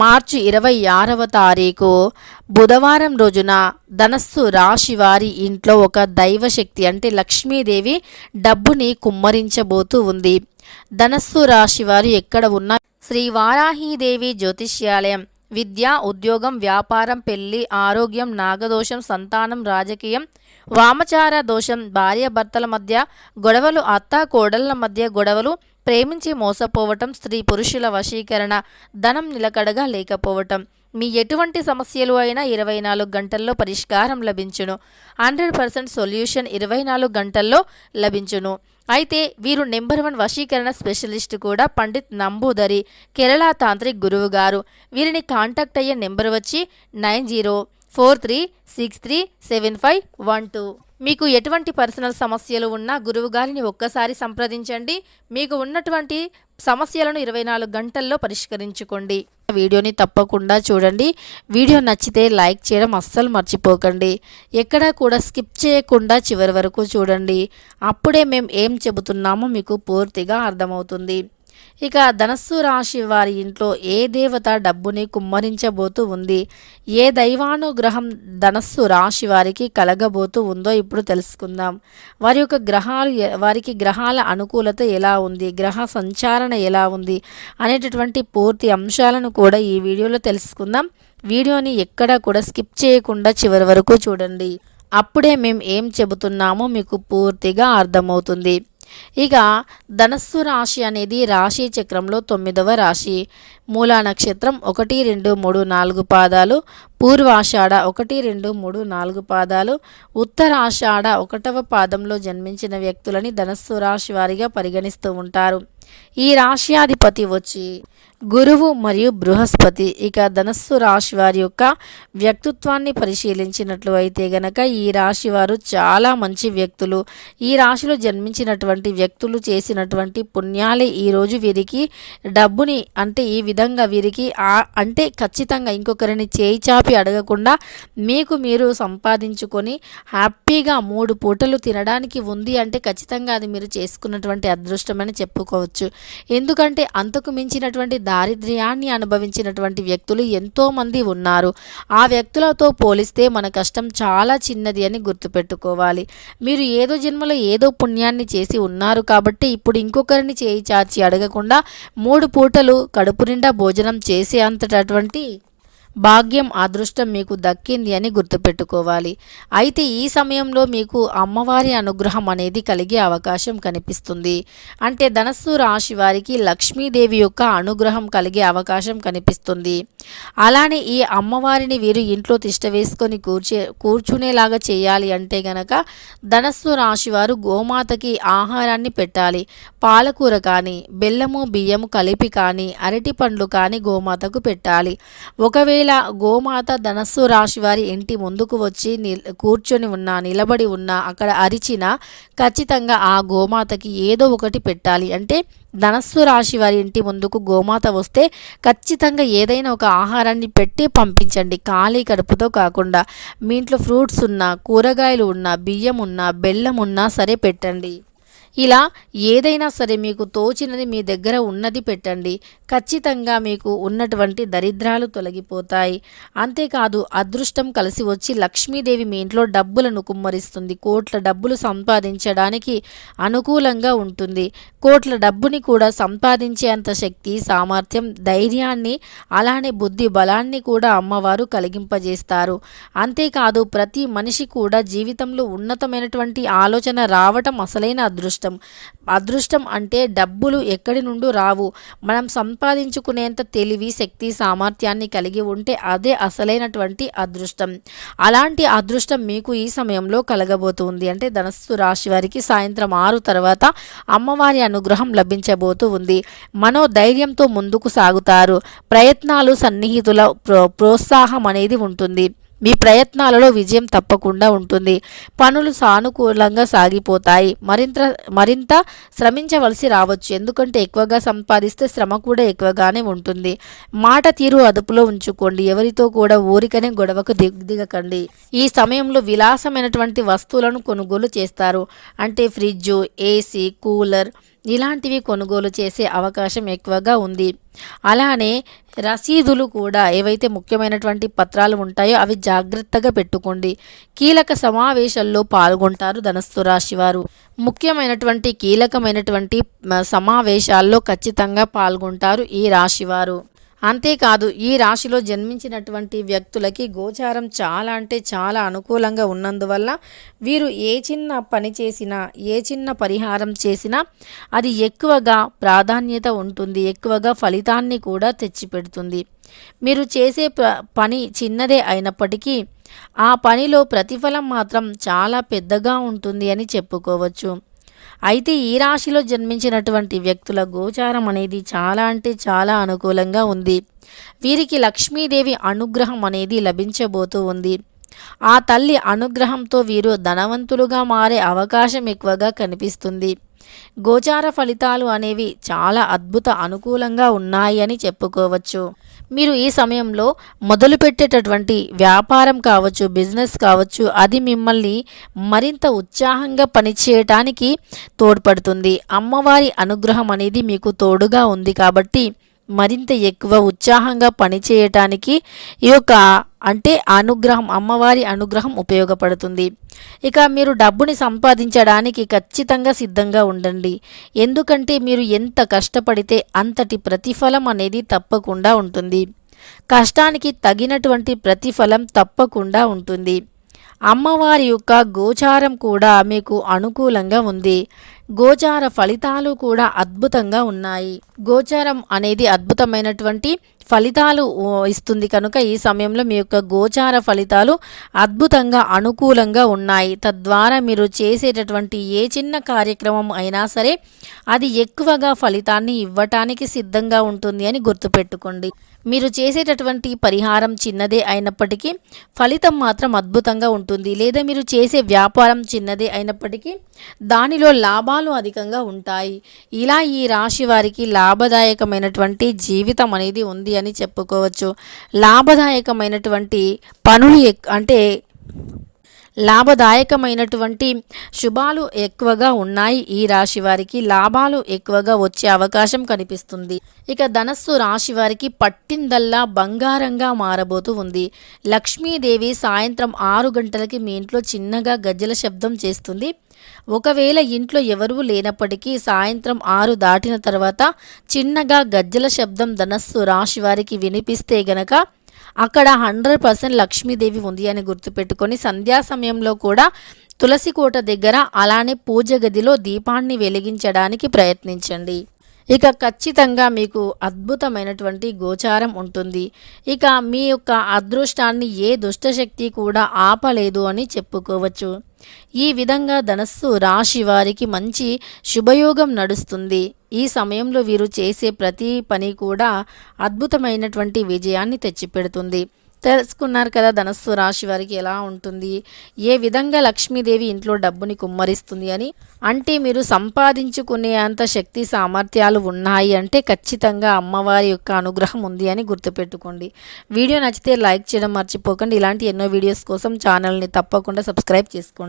మార్చి 26వ తారీఖు బుధవారం రోజున ధనస్సు రాశి వారి ఇంట్లో ఒక దైవశక్తి అంటే లక్ష్మీదేవి డబ్బుని కుమ్మరించబోతూ ఉంది. ధనస్సు రాశి వారు ఎక్కడ ఉన్న శ్రీ వారాహీదేవి జ్యోతిష్యాలయం విద్య, ఉద్యోగం, వ్యాపారం, పెళ్లి, ఆరోగ్యం, నాగదోషం, సంతానం, రాజకీయం, వామచార దోషం, భార్యాభర్తల మధ్య గొడవలు, అత్త కోడళ్ల మధ్య గొడవలు, ప్రేమించి మోసపోవటం, స్త్రీ పురుషుల వశీకరణ, ధనం నిలకడగా లేకపోవటం, మీ ఎటువంటి సమస్యలు అయినా 24 గంటల్లో పరిష్కారం లభించును. 100% సొల్యూషన్ 24 గంటల్లో లభించును. అయితే వీరు నెంబర్ 1 వశీకరణ స్పెషలిస్ట్ కూడా పండిత్ నంబూదరి కేరళ తాంత్రిక్ గురువు గారు. వీరిని కాంటాక్ట్ అయ్యే నెంబర్ వచ్చి 9043637512. మీకు ఎటువంటి పర్సనల్ సమస్యలు ఉన్నా గురువు గారిని ఒక్కసారి సంప్రదించండి. మీకు ఉన్నటువంటి సమస్యలను 24 గంటల్లో పరిష్కరించుకోండి. వీడియోని తప్పకుండా చూడండి. వీడియో నచ్చితే లైక్ చేయడం అస్సలు మర్చిపోకండి. ఎక్కడా కూడా స్కిప్ చేయకుండా చివరి వరకు చూడండి. అప్పుడే మేము ఏం చెబుతున్నామో మీకు పూర్తిగా అర్థమవుతుంది. ఇక ధనస్సు రాశి వారి ఇంట్లో ఏ దేవత డబ్బుని కుమ్మరించబోతూ ఉంది, ఏ దైవానుగ్రహం ధనస్సు రాశి వారికి కలగబోతూ ఉందో ఇప్పుడు తెలుసుకుందాం. వారికి గ్రహాల అనుకూలత ఎలా ఉంది, గ్రహ సంచారణ ఎలా ఉంది అనేటటువంటి పూర్తి అంశాలను కూడా ఈ వీడియోలో తెలుసుకుందాం. వీడియోని ఎక్కడా కూడా స్కిప్ చేయకుండా చివరి వరకు చూడండి. అప్పుడే మేము ఏం చెబుతున్నామో మీకు పూర్తిగా అర్థమవుతుంది. ఇక ధనస్సు రాశి అనేది రాశి చక్రంలో 9వ రాశి. మూలా నక్షత్రం 1, 2, 3, 4 పాదాలు, పూర్వాషాఢ 1, 2, 3, 4 పాదాలు, ఉత్తరాషాఢ 1వ పాదంలో జన్మించిన వ్యక్తులని ధనస్సు రాశి వారిగా పరిగణిస్తూ ఉంటారు. ఈ రాశ్యాధిపతి వచ్చి గురువు మరియు బృహస్పతి. ఇక ధనస్సు రాశి వారి యొక్క వ్యక్తిత్వాన్ని పరిశీలించినట్లు అయితే గనక ఈ రాశి వారు చాలా మంచి వ్యక్తులు. ఈ రాశిలో జన్మించినటువంటి వ్యక్తులు చేసినటువంటి పుణ్యాలే ఈరోజు వీరికి డబ్బుని అంటే ఈ విధంగా వీరికి అంటే ఖచ్చితంగా ఇంకొకరిని చేయి చాపి అడగకుండా మీకు మీరు సంపాదించుకొని హ్యాపీగా 3 పూటలు తినడానికి ఉంది అంటే ఖచ్చితంగా అది మీరు చేసుకున్నటువంటి అదృష్టమని చెప్పుకోవచ్చు. ఎందుకంటే అంతకు మించినటువంటి దారిద్ర్యాన్ని అనుభవించినటువంటి వ్యక్తులు ఎంతోమంది ఉన్నారు. ఆ వ్యక్తులతో పోలిస్తే మన కష్టం చాలా చిన్నది అని గుర్తుపెట్టుకోవాలి. మీరు ఏదో జన్మలో ఏదో పుణ్యాన్ని చేసి ఉన్నారు కాబట్టి ఇప్పుడు ఇంకొకరిని చేయి చాచి అడగకుండా 3 పూటలు కడుపు నిండా భోజనం చేసే అంతటటువంటి భాగ్యం, అదృష్టం మీకు దక్కింది అని గుర్తుపెట్టుకోవాలి. అయితే ఈ సమయంలో మీకు అమ్మవారి అనుగ్రహం అనేది కలిగే అవకాశం కనిపిస్తుంది. అంటే ధనస్సు రాశి వారికి లక్ష్మీదేవి యొక్క అనుగ్రహం కలిగే అవకాశం కనిపిస్తుంది. అలానే ఈ అమ్మవారిని వీరు ఇంట్లో తిష్ట వేసుకొని కూర్చునేలాగా చేయాలి అంటే గనక ధనస్సు రాశి వారు గోమాతకి ఆహారాన్ని పెట్టాలి. పాలకూర కానీ, బెల్లము బియ్యము కలిపి కానీ, అరటి పండ్లు కానీ గోమాతకు పెట్టాలి. ఒకవేళ గోమాత ధనస్సు రాశి వారి ఇంటి ముందుకు వచ్చి కూర్చొని ఉన్నా, నిలబడి ఉన్నా, అక్కడ అరిచినా ఖచ్చితంగా ఆ గోమాతకి ఏదో ఒకటి పెట్టాలి. అంటే ధనస్సు రాశి వారి ఇంటి ముందుకు గోమాత వస్తే ఖచ్చితంగా ఏదైనా ఒక ఆహారాన్ని పెట్టి పంపించండి. ఖాళీ కడుపుతో కాకుండా మీ ఇంట్లో ఫ్రూట్స్ ఉన్నా, కూరగాయలు ఉన్నా, బియ్యం ఉన్నా, బెల్లం ఉన్నా సరే పెట్టండి. ఇలా ఏదైనా సరే మీకు తోచినది మీ దగ్గర ఉన్నది పెట్టండి. ఖచ్చితంగా మీకు ఉన్నటువంటి దరిద్రాలు తొలగిపోతాయి. అంతేకాదు అదృష్టం కలిసి వచ్చి లక్ష్మీదేవి మీ ఇంట్లో డబ్బులను కుమ్మరిస్తుంది. కోట్ల డబ్బులు సంపాదించడానికి అనుకూలంగా ఉంటుంది. కోట్ల డబ్బుని కూడా సంపాదించేంత శక్తి, సామర్థ్యం, ధైర్యాన్ని అలానే బుద్ధి బలాన్ని కూడా అమ్మవారు కలిగింపజేస్తారు. అంతేకాదు ప్రతి మనిషి కూడా జీవితంలో ఉన్నతమైనటువంటి ఆలోచన రావటం అసలైన అదృష్టం. అదృష్టం అంటే డబ్బులు ఎక్కడి నుండి రావు. మనం సంపాదించుకునేంత తెలివి, శక్తి, సామర్థ్యాన్ని కలిగి ఉంటే అదే అసలైనటువంటి అదృష్టం. అలాంటి అదృష్టం మీకు ఈ సమయంలో కలగబోతుంది. అంటే ధనస్సు రాశి వారికి సాయంత్రం 6 తర్వాత అమ్మవారి అనుగ్రహం లభించబోతూ ఉంది. మనోధైర్యంతో ముందుకు సాగుతారు. ప్రయత్నాలు, సన్నిహితుల ప్రోత్సాహం అనేది ఉంటుంది. మీ ప్రయత్నాలలో విజయం తప్పకుండా ఉంటుంది. పనులు సానుకూలంగా సాగిపోతాయి. మరింత శ్రమించవలసి రావచ్చు. ఎందుకంటే ఎక్కువగా సంపాదిస్తే శ్రమ కూడా ఎక్కువగానే ఉంటుంది. మాట తీరు అదుపులో ఉంచుకోండి. ఎవరితో కూడా ఊరికనే గొడవకు దిగకండి. ఈ సమయంలో విలాసమైనటువంటి వస్తువులను కొనుగోలు చేస్తారు. అంటే ఫ్రిడ్జ్, ఏసీ, కూలర్ ఇలాంటివి కొనుగోలు చేసే అవకాశం ఎక్కువగా ఉంది. అలానే రసీదులు కూడా ఏవైతే ముఖ్యమైనటువంటి పత్రాలు ఉంటాయో అవి జాగ్రత్తగా పెట్టుకోండి. కీలక సమావేశాల్లో పాల్గొంటారు ధనస్సు రాశి వారు. ముఖ్యమైనటువంటి కీలకమైనటువంటి సమావేశాల్లో ఖచ్చితంగా పాల్గొంటారు ఈ రాశివారు. అంతేకాదు ఈ రాశిలో జన్మించినటువంటి వ్యక్తులకి గోచారం చాలా అంటే చాలా అనుకూలంగా ఉన్నందువల్ల వీరు ఏ చిన్న పని చేసినా ఏ చిన్న పరిహారం చేసినా అది ఎక్కువగా ప్రాధాన్యత ఉంటుంది, ఎక్కువగా ఫలితాన్ని కూడా తెచ్చిపెడుతుంది. మీరు చేసే పని చిన్నదే అయినప్పటికీ ఆ పనిలో ప్రతిఫలం మాత్రం చాలా పెద్దగా ఉంటుంది అని చెప్పుకోవచ్చు. అయితే ఈ రాశిలో జన్మించినటువంటి వ్యక్తుల గోచారం అనేది చాలా అంటే చాలా అనుకూలంగా ఉంది. వీరికి లక్ష్మీదేవి అనుగ్రహం అనేది లభించబోతూ ఉంది. ఆ తల్లి అనుగ్రహంతో వీరు ధనవంతులుగా మారే అవకాశం ఎక్కువగా కనిపిస్తుంది. గోచార ఫలితాలు అనేవి చాలా అనుకూలంగా ఉన్నాయి అని చెప్పుకోవచ్చు. మీరు ఈ సమయంలో మొదలుపెట్టేటటువంటి వ్యాపారం కావచ్చు, బిజినెస్ కావచ్చు, అది మిమ్మల్ని మరింత ఉత్సాహంగా పనిచేయటానికి తోడ్పడుతుంది. అమ్మవారి అనుగ్రహం అనేది మీకు తోడుగా ఉంది కాబట్టి మరింత ఎక్కువ ఉత్సాహంగా పనిచేయటానికి ఈ యొక్క అమ్మవారి అనుగ్రహం ఉపయోగపడుతుంది. ఇక మీరు డబ్బుని సంపాదించడానికి ఖచ్చితంగా సిద్ధంగా ఉండండి. ఎందుకంటే మీరు ఎంత కష్టపడితే అంతటి ప్రతిఫలం అనేది తప్పకుండా ఉంటుంది. కష్టానికి తగినటువంటి ప్రతిఫలం తప్పకుండా ఉంటుంది. అమ్మవారి యొక్క గోచారం కూడా మీకు అనుకూలంగా ఉంది. గోచార ఫలితాలు కూడా అద్భుతంగా ఉన్నాయి. గోచారం అనేది అద్భుతమైనటువంటి ఫలితాలు ఇస్తుంది కనుక ఈ సమయంలో మీ యొక్క గోచార ఫలితాలు అద్భుతంగా అనుకూలంగా ఉన్నాయి. తద్వారా మీరు చేసేటటువంటి ఏ చిన్న కార్యక్రమం అయినా సరే అది ఎక్కువగా ఫలితాన్ని ఇవ్వటానికి సిద్ధంగా ఉంటుంది అని గుర్తుపెట్టుకోండి. మీరు చేసేటటువంటి పరిహారం చిన్నదే అయినప్పటికీ ఫలితం మాత్రం అద్భుతంగా ఉంటుంది. లేదా మీరు చేసే వ్యాపారం చిన్నదే అయినప్పటికీ దానిలో లాభాలు అధికంగా ఉంటాయి. ఇలా ఈ రాశి వారికి లాభదాయకమైనటువంటి జీవితం అనేది ఉంది అని చెప్పుకోవచ్చు. లాభదాయకమైనటువంటి పనులు లాభదాయకమైనటువంటి శుభాలు ఎక్కువగా ఉన్నాయి. ఈ రాశి వారికి లాభాలు ఎక్కువగా వచ్చే అవకాశం కనిపిస్తుంది. ఇక ధనస్సు రాశి వారికి పట్టిందల్లా బంగారంగా మారబోతూ ఉంది. లక్ష్మీదేవి సాయంత్రం 6 గంటలకి మీ ఇంట్లో చిన్నగా గజ్జల శబ్దం చేస్తుంది. ఒకవేళ ఇంట్లో ఎవరూ లేనప్పటికీ సాయంత్రం 6 దాటిన తర్వాత చిన్నగా గజ్జల శబ్దం ధనస్సు రాశి వారికి వినిపిస్తే గనక అక్కడ 100% లక్ష్మీదేవి ఉంది అని గుర్తుపెట్టుకొని సంధ్యా సమయంలో కూడా తులసి కోట దగ్గర అలానే పూజ గదిలో దీపాన్ని వెలిగించడానికి ప్రయత్నించండి. ఇక ఖచ్చితంగా మీకు అద్భుతమైనటువంటి గోచారం ఉంటుంది. ఇక మీ యొక్క అదృష్టాన్ని ఏ దుష్టశక్తి కూడా ఆపలేదు అని చెప్పుకోవచ్చు. ఈ విధంగా ధనస్సు రాశి వారికి మంచి శుభయోగం నడుస్తుంది. ఈ సమయంలో వీరు చేసే ప్రతి పని కూడా అద్భుతమైనటువంటి విజయాన్ని తెచ్చిపెడుతుంది. తెలుసుకున్నారు కదా ధనస్సు రాశి వారికి ఎలా ఉంటుంది, ఏ విధంగా లక్ష్మీదేవి ఇంట్లో డబ్బుని కుమ్మరిస్తుంది అని. అంటే మీరు సంపాదించుకునే అంత శక్తి సామర్థ్యాలు ఉన్నాయి అంటే ఖచ్చితంగా అమ్మవారి యొక్క అనుగ్రహం ఉంది అని గుర్తుపెట్టుకోండి. వీడియో నచ్చితే లైక్ చేయడం మర్చిపోకండి. ఇలాంటి ఎన్నో వీడియోస్ కోసం ఛానల్ని తప్పకుండా సబ్స్క్రైబ్ చేసుకోండి.